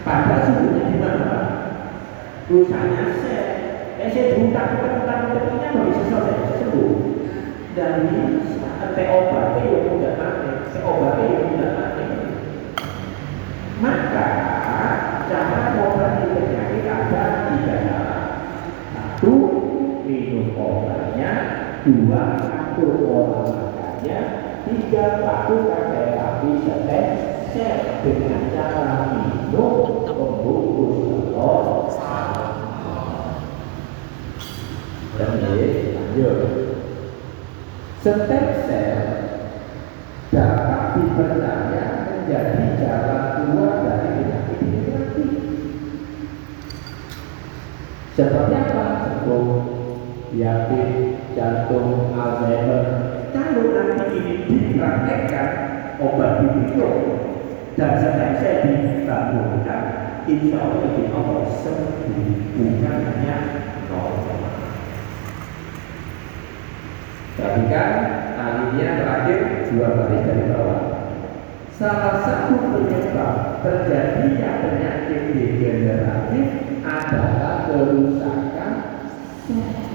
Padahal sesungguhnya di mana Pak? Rusaknya sel. Saya diutang-utang tentunya nggak bisa selesai sembuh. Dan teh obatnya yang mudah mati, teh obatnya yang mudah mati. Maka cara mengobati penyakit ada tiga cara. Satu, minum obatnya. Dua, atur pola makannya. Tiga, lakukan terapi stem sel dengan cara minum pembungkus telur. Lanjut. Stem sel dapat dipercaya menjadi jalan keluar dari penyakit ini. Seperti apa? Jantung, diabetes, jantung, Alzheimer. Kalau nanti ini dipraktekkan obat diminum dan stem sel dibangunkan, insya Allah sembuh, bukan hanya normal. Perhatikan alinea terakhir 2 baris dari bawah. Salah satu penyebab terjadinya penyakit degeneratif adalah kerusakan sel.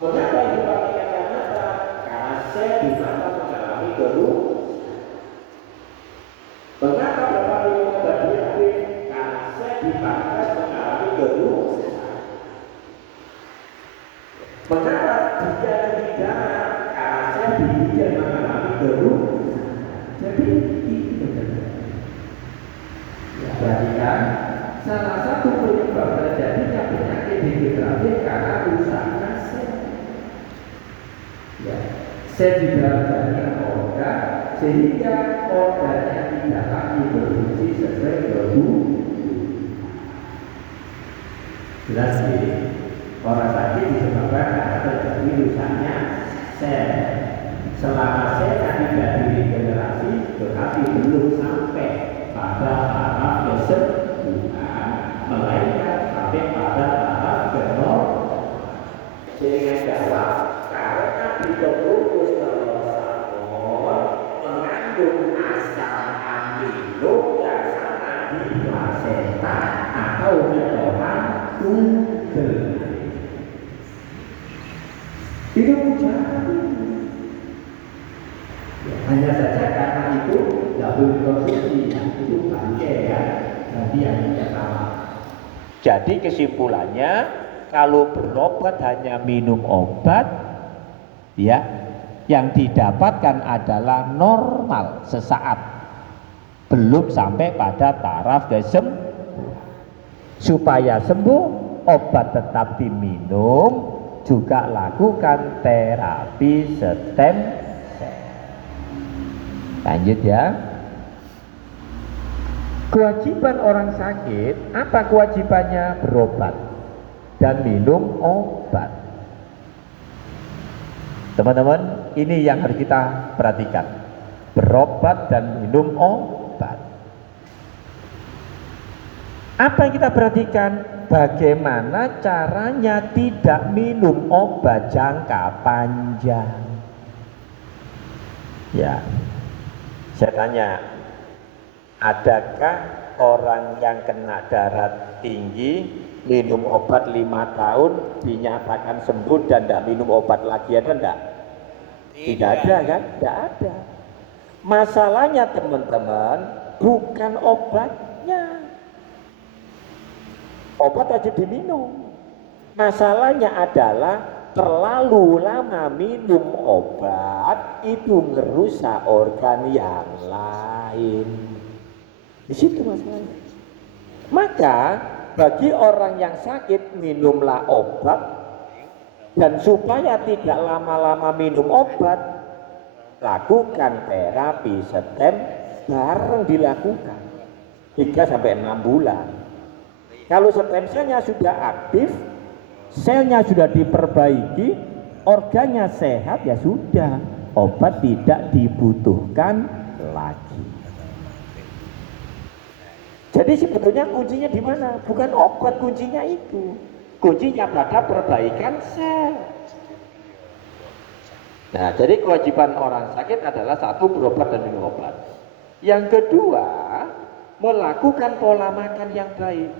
Mengapa itu pakai kacamata? Karena sel di mata mengalami kerusakan. Mengapa Bapak minum obat diabetes? Karena sel di pankreas mengalami kerusakan. Mengapa dia di darah? Karena sel di ginjal mengalami kerusakan. Jadi itu benar. Ya, perhatikan, salah satu penyebab terjadinya penyakit degeneratif karena kerusakan sel. Ya, sel di dalam jaringan organ sehingga organnya tidak lagi berfungsi sesuai kebutuhan. Jelas ini. Orang sakit disebabkan karena terjadi rusaknya sel. Selama selnya tidak diregenerasi, berarti belum sampai pada tahap kesembuhan, melainkan sampai pada tahap kenormalan. Dengan jawab, karena di pembungkus telur salmon mengandung asam amino yang sama di plasenta atau di dalam tunggal. Itu ujian. Ya, hanya saja karena itu tidak boleh konsumsi, itu bangke ya. Jadi yang tidak sama. Jadi kesimpulannya, kalau berobat hanya minum obat, ya, yang didapatkan adalah normal sesaat, belum sampai pada taraf kesembuhan. Supaya sembuh, obat tetap diminum. Juga lakukan terapi stem sel. Lanjut ya. Kewajiban orang sakit, apa kewajibannya? Berobat dan minum obat. Teman-teman, ini yang harus kita perhatikan. Berobat dan minum obat. Apa yang kita perhatikan? Bagaimana caranya tidak minum obat jangka panjang? Ya, saya tanya, adakah orang yang kena darah tinggi minum obat 5 tahun dinyatakan sembuh dan tidak minum obat lagi, ada enggak? Tidak ada kan? Tidak ada. Masalahnya teman-teman bukan obatnya. Obat aja diminum. Masalahnya adalah terlalu lama minum obat itu ngerusak organ yang lain. Di situ masalahnya. Maka bagi orang yang sakit, minumlah obat, dan supaya tidak lama-lama minum obat, lakukan terapi stem bareng dilakukan 3-6 bulan. Kalau stem selnya sudah aktif, selnya sudah diperbaiki, organnya sehat, ya sudah, obat tidak dibutuhkan lagi. Jadi sebetulnya kuncinya di mana? Bukan obat kuncinya itu. Kuncinya pada perbaikan sel. Nah, jadi kewajiban orang sakit adalah 1, berobat dan minum obat. Yang kedua, melakukan pola makan yang baik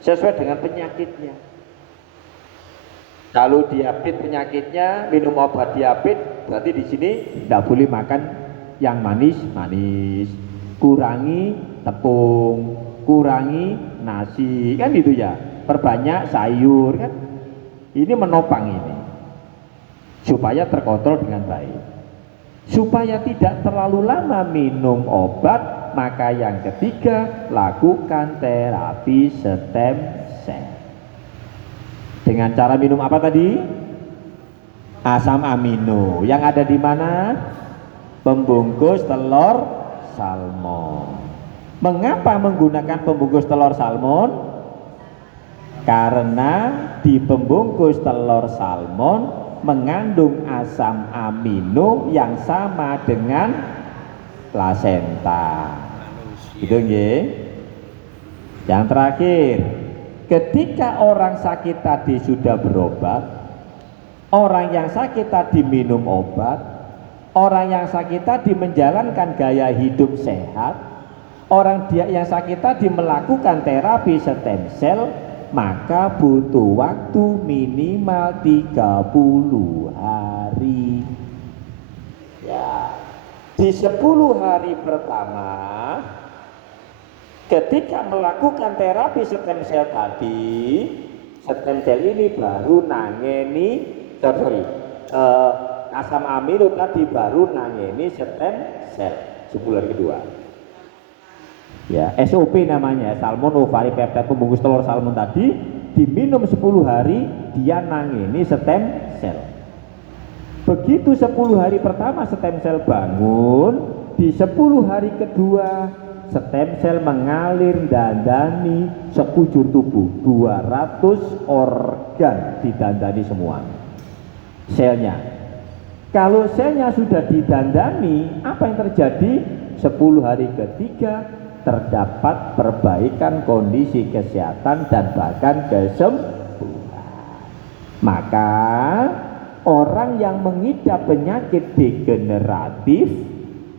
sesuai dengan penyakitnya. Kalau diabetes penyakitnya, minum obat diabetes, berarti di sini tidak boleh makan yang manis-manis. Kurangi tepung, kurangi nasi, kan gitu ya. Perbanyak sayur, kan. Ini menopang ini. Supaya terkontrol dengan baik. Supaya tidak terlalu lama minum obat, maka yang ketiga, lakukan terapi stem cell. Dengan cara minum apa tadi? Asam amino. Yang ada di mana? Pembungkus telur salmon. Mengapa menggunakan pembungkus telur salmon? Karena di pembungkus telur salmon mengandung asam amino yang sama dengan plasenta. Itu nggih. Yang terakhir, ketika orang sakit tadi sudah berobat, orang yang sakit tadi minum obat, orang yang sakit tadi menjalankan gaya hidup sehat, orang yang sakit tadi melakukan terapi stem cell, maka butuh waktu minimal 30 hari. Ya, di 10 hari pertama ketika melakukan terapi stem cell tadi, stem cell ini baru nangeni, asam amino tadi baru nangeni stem cell 10 hari kedua. Ya, SOP namanya, salmon ovari peptide pembungkus telur salmon tadi diminum 10 hari dia nangeni stem cell. Begitu 10 hari pertama stem cell bangun, di 10 hari kedua stem cell mengalir dandani sekujur tubuh, 200 organ didandani semua selnya. Kalau selnya sudah didandani, apa yang terjadi? 10 hari ketiga terdapat perbaikan kondisi kesehatan dan bahkan kesembuhan. Maka orang yang mengidap penyakit degeneratif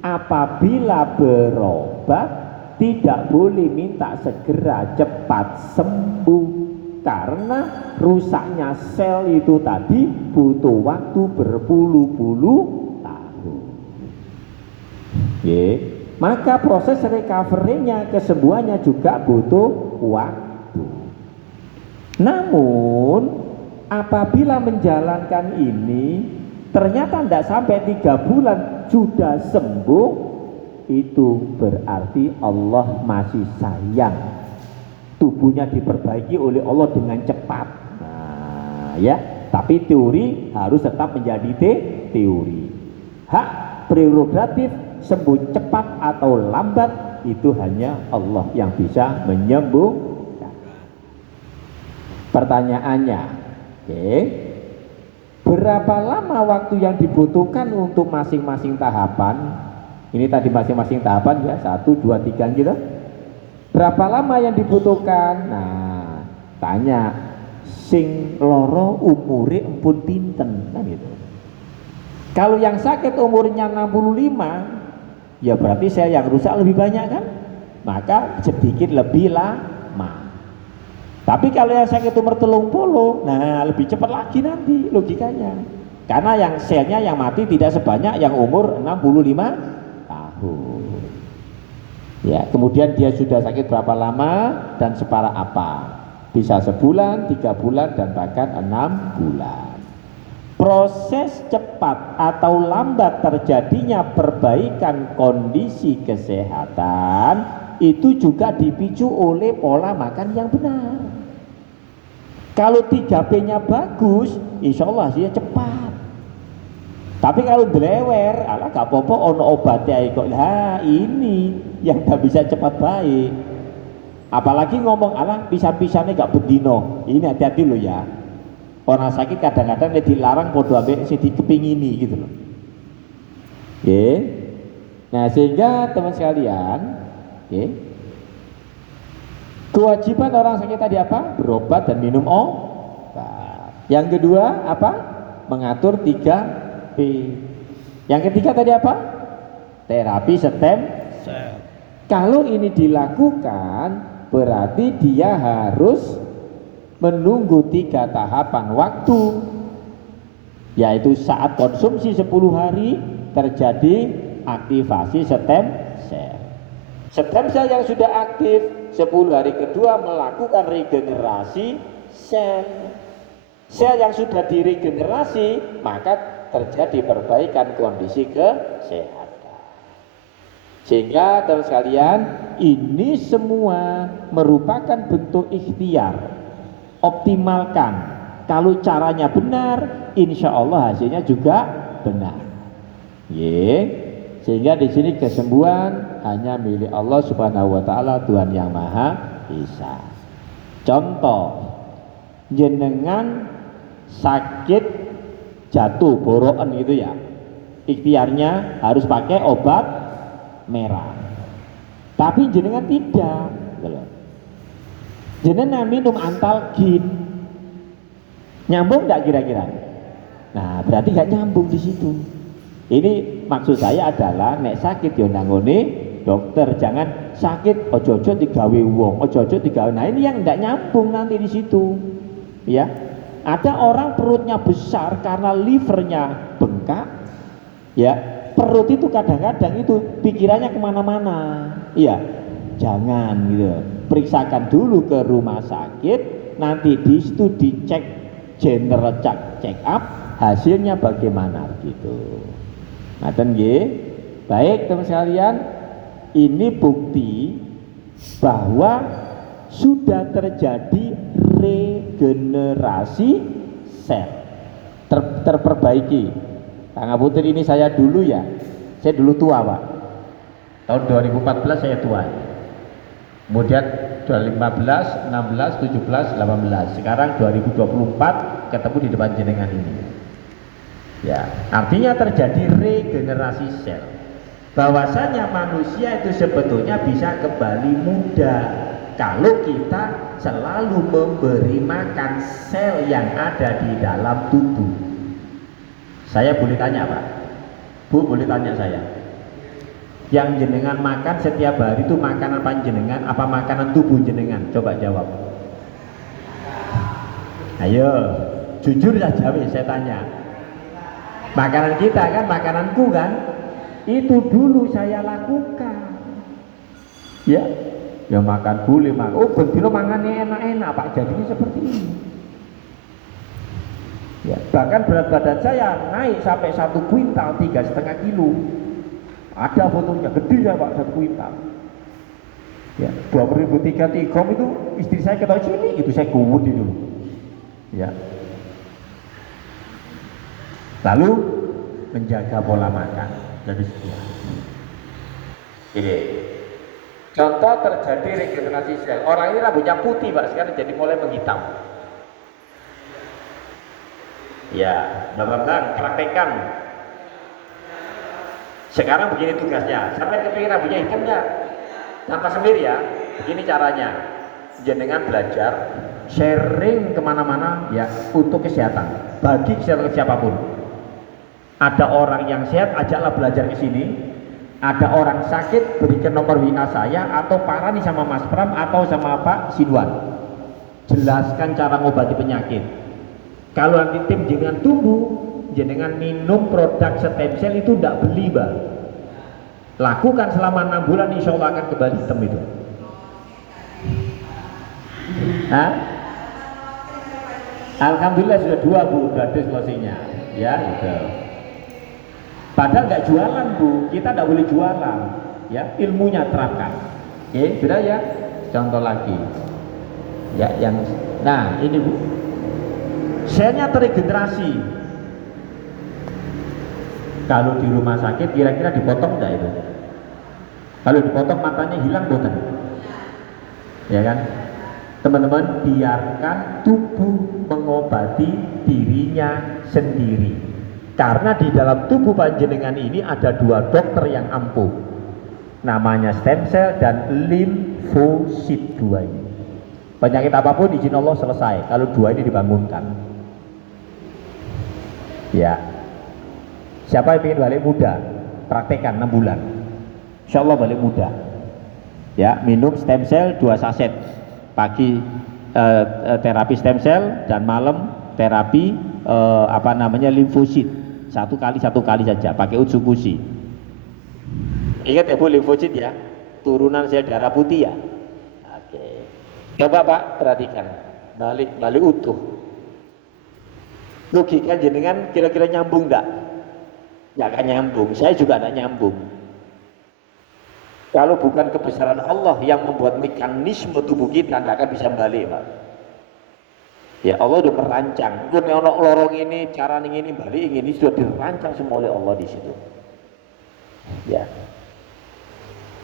apabila berobat tidak boleh minta segera cepat sembuh, karena rusaknya sel itu tadi butuh waktu berpuluh-puluh tahun. Maka proses recovery-nya, kesembuhannya juga butuh waktu. Namun apabila menjalankan ini ternyata tidak sampai 3 bulan sudah sembuh, itu berarti Allah masih sayang. Tubuhnya diperbaiki oleh Allah dengan cepat. Nah, ya, tapi teori harus tetap menjadi teori. Hak prerogatif sembuh cepat atau lambat itu hanya Allah yang bisa menyembuhkan. Pertanyaannya, berapa lama waktu yang dibutuhkan untuk masing-masing tahapan? Ini tadi masing-masing tahapan ya, 1, 2, 3 gitu. Berapa lama yang dibutuhkan? Nah, tanya sing loro umure empun pinten, kan gitu. Kalau yang sakit umurnya 65, ya berarti sel yang rusak lebih banyak kan? Maka sedikit lebih lama. Tapi kalau yang sakit umur 30, nah lebih cepat lagi nanti logikanya. Karena yang selnya yang mati tidak sebanyak yang umur 65 tahun. Ya, kemudian dia sudah sakit berapa lama dan separah apa? Bisa sebulan, 3 bulan, dan bahkan 6 bulan. Proses cepat atau lambat terjadinya perbaikan kondisi kesehatan itu juga dipicu oleh pola makan yang benar. Kalau 3P-nya bagus, insya Allah dia cepat. Tapi kalau delewer, alah gak apa-apa ono obatnya kok. Nah ini yang gak bisa cepat baik. Apalagi ngomong alah pisah-pisahnya gak bedino. Ini hati-hati loh ya. Orang sakit kadang-kadang dilarang podo ambek sing dikepingini gitu loh. Nah sehingga teman sekalian, kewajiban orang sakit tadi apa? Berobat dan minum obat. Yang kedua apa? Mengatur 3P. Yang ketiga tadi apa? Terapi stem cell. Kalau ini dilakukan, berarti dia harus menunggu 3 tahapan waktu, yaitu saat konsumsi 10 hari terjadi aktivasi stem sel. Stem sel yang sudah aktif 10 hari kedua melakukan regenerasi sel. Sel yang sudah diregenerasi maka terjadi perbaikan kondisi kesehatan. Sehingga teman sekalian, ini semua merupakan bentuk ikhtiar. Optimalkan. Kalau caranya benar, insya Allah hasilnya juga benar. Sehingga di sini kesembuhan hanya milik Allah Subhanahu wa taala, Tuhan yang Maha Esa. Contoh, jenengan sakit jatuh borokan gitu ya. Ikhtiarnya harus pakai obat merah. Tapi jenengan tidak. Jenengan minum antalgin. Nyambung enggak kira-kira? Nah, berarti enggak nyambung di situ. Ini maksud saya adalah nek sakit yo nangone dokter, jangan sakit ojo-ojo digawe wong, ojo-ojo digawe. Nah, ini yang enggak nyambung nanti di situ. Ya. Ada orang perutnya besar karena livernya bengkak. Ya, perut itu kadang-kadang itu pikirannya kemana-mana. Iya, jangan gitu. Periksakan dulu ke rumah sakit, nanti di situ dicek general check up, hasilnya bagaimana gitu. Ngaten nggih. Baik teman sekalian, ini bukti bahwa sudah terjadi regenerasi sel, terperbaiki. Kang Putri ini saya dulu ya, saya dulu tua Pak, tahun 2014 saya tua, kemudian 2015, 16, 17, 18, sekarang 2024 ketemu di depan jenengan ini. Ya, artinya terjadi regenerasi sel. Bahwasanya manusia itu sebetulnya bisa kembali muda kalau kita selalu memberi makan sel yang ada di dalam tubuh. Saya boleh tanya Pak? Bu boleh tanya saya? Yang jenengan makan setiap hari itu makanan panjenengan apa makanan tubuh jenengan? Coba jawab. Ayo, jujur saja saya tanya. Makanan kita kan, makananku kan, itu dulu saya lakukan. Ya, ya makan boleh makan. Oh, bendino mangannya enak-enak Pak, jadinya seperti ini. Ya, bahkan berat badan saya naik sampai 1 kuintal 3,5 kilo. Ada fotonya, gede ya Pak, 1 kuintal. Ya, 2003 tikom itu istri saya ketahui sini, itu saya kuwut itu. Ya. Lalu menjaga pola makan. Jadi sekian. Ini contoh terjadi regenerasi sel. Orang ini rambutnya putih Pak, sekarang jadi mulai menghitam. Ya, Bapak praktekkan. Sekarang begini tugasnya. Sampai kepingin rambutnya hitam enggak? Tanpa sendiri ya. Begini caranya. Jenengan belajar sharing kemana-mana ya untuk kesehatan. Bagi kesehatan siapapun. Ada orang yang sehat, ajaklah belajar ke sini. Ada orang sakit, berikan nomor WA saya atau parani sama Mas Pram atau sama Pak Sidwan. Jelaskan cara ngobati penyakit. Kalau nanti tim jenengan tumbuh, jenengan minum produk stem cell itu tidak beli Mbak. Lakukan selama 6 bulan, insya Allah akan kembali hitam itu. Hah? Alhamdulillah sudah 2 Bu, sudah ada closingnya. Ya, gitu. Padahal nggak jualan Bu, kita nggak boleh jualan. Ya, ilmunya terapkan. Oke, sudah ya. Contoh lagi. Ya, yang nah ini Bu. Selnya terregenerasi. Kalau di rumah sakit kira-kira dipotong enggak itu? Kalau dipotong matanya hilang bukan? Ya kan? Teman-teman, biarkan tubuh mengobati dirinya sendiri. Karena di dalam tubuh panjenengan ini ada 2 dokter yang ampuh. Namanya stem cell dan limfosit 2 ini. Penyakit apapun izin Allah selesai kalau 2 ini dibangunkan. Ya. Siapa yang ingin balik muda? Praktekkan 6 bulan. Insya Allah balik muda. Ya, minum stem cell 2 saset. Pagi terapi stem cell dan malam terapi limfosit. Satu kali saja pakai Utsukushi. Ingat ya Bu, limfosit ya, turunan sel darah putih ya. Oke. Coba Pak perhatikan, balik utuh. Logika jenengan kira-kira nyambung enggak? Ya kan nyambung, saya juga enggak nyambung. Kalau bukan kebesaran Allah yang membuat mekanisme tubuh kita, enggak akan bisa balik Pak. Ya Allah udah merancang, ini ono lorong ini, cara ini balik ini sudah dirancang semua oleh Allah di situ. Ya.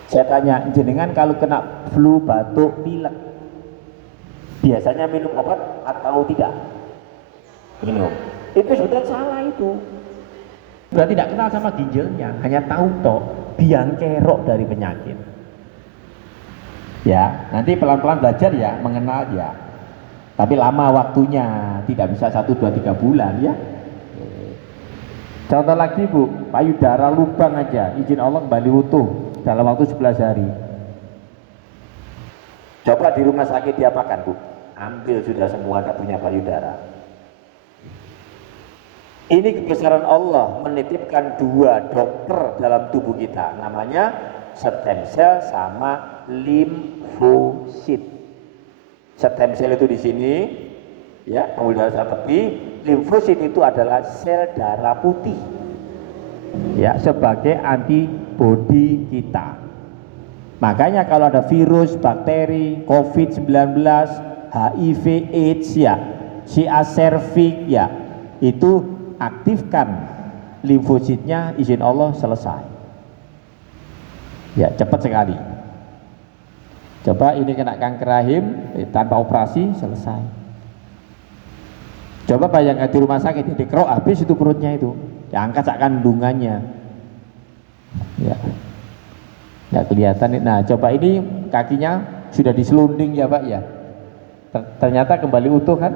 Saya tanya, jenengan kalau kena flu, batuk, pilek, biasanya minum obat atau tidak? Minum. Itu sudah salah itu. Berarti tidak kenal sama ginjalnya, hanya tahu toh biang kerok dari penyakit. Ya, nanti pelan-pelan belajar ya, mengenal ya. Tapi lama waktunya, tidak bisa 1, 2, 3 bulan ya. Contoh lagi Bu, payudara lubang aja, izin Allah kembali utuh dalam waktu 11 hari. Coba di rumah sakit diapakan Bu? Ambil sudah semua, tak punya payudara. Ini kebesaran Allah menitipkan 2 dokter dalam tubuh kita, namanya stem cell sama limfosit. Stem cell itu di sini, ya, pembuluh darah sel tepi. Limfosit itu adalah sel darah putih, ya, sebagai antibodi kita. Makanya kalau ada virus, bakteri, COVID-19, HIV, AIDS, ya, CA cervix, ya, itu aktifkan limfositnya, izin Allah selesai. Ya, cepat sekali. Coba ini kena kanker rahim tanpa operasi selesai. Coba bayangkan di rumah sakit dikerok habis itu perutnya itu, ya, angkat sak kandungannya. Ya, nggak kelihatan. Nah, coba ini kakinya sudah diselunding ya Pak ya. Ternyata kembali utuh kan?